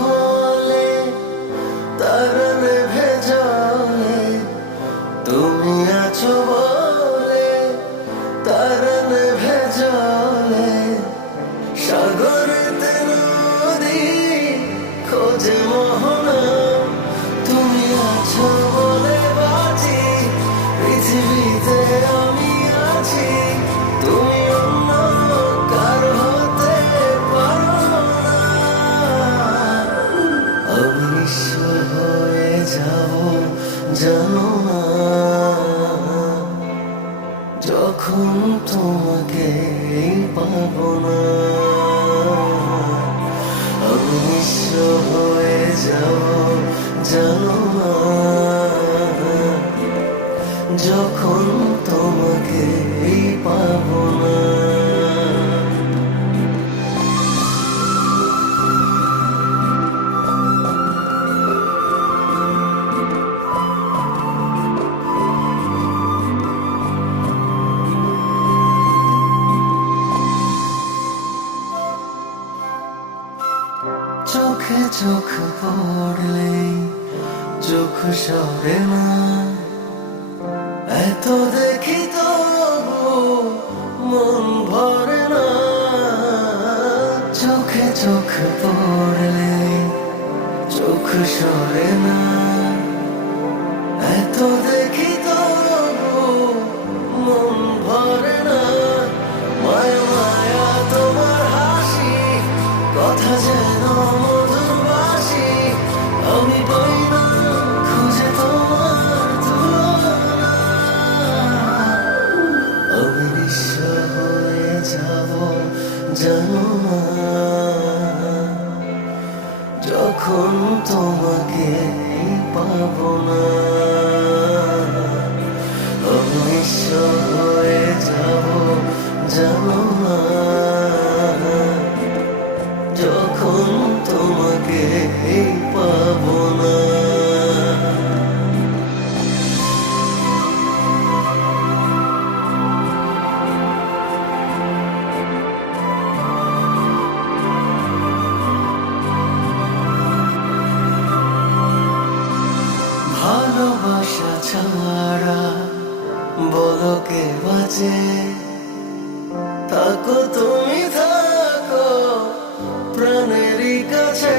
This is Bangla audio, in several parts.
বলে তারা নেভে জলে, তুমি আছো বলে তারা নেভে জলে। সাগরেতে নদী খোঁজে মোহনা, তুমি আছো বলে বাঁচি, পৃথিবীতে আমি আছি। তুমি অন্য কারো হতে পারো না। আমি নিঃস্ব হয়ে যাব জানো না, যখন তোমাকে পাবো না। আমি নিঃস্ব হয়ে যাব জানো না, যখন তোমাকে পাবো না। চোখে চোখ পড়লে চোখ সরে না, এত দেখি তবু মন ভরে না। চোখে চোখ পড়লে চোখ সরে না, এত দেখি তবু মন ভরে না। মায়া মায়া তোমার হাসি, কথা যেন মধুর বাসি, আমি পাই না খুঁজে তোমার তুলনা। আমি নিঃস্ব হয়ে যাব জানো না, যখন তোমাকে পাবো না। আমি নিঃস্ব হয়ে যাব জানো না, যখন তোমাকে পাবো না। ভালোবাসা ছাড়া বলো কে বাঁচে, থাকো তুমি থাকো প্রাণেরই কাছে।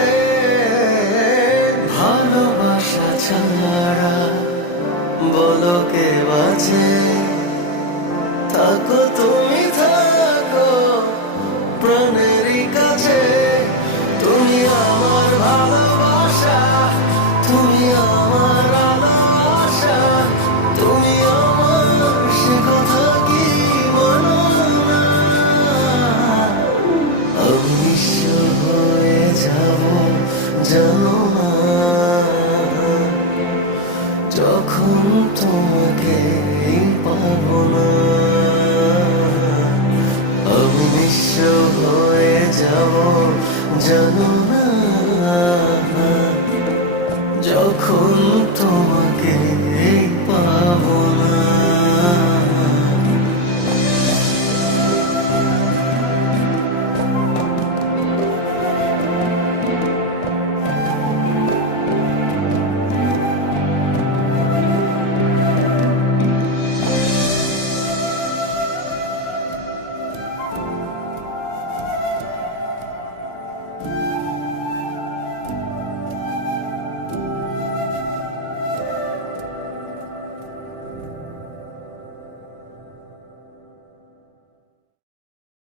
ভালোবাসা ছাড়া বলো কে বাঁচে, থাকো তুমি থাকো প্রাণেরই কাছে। তুমি আমার ভালোবাসা, তুমি আমার আশা, তুমি আমার সে কথা কি মানো না। আমি নিঃস্ব হয়ে যাব জানো না, যখন তোমাকে পাবো না। আমি নিঃস্ব হয়ে যাব জানো না,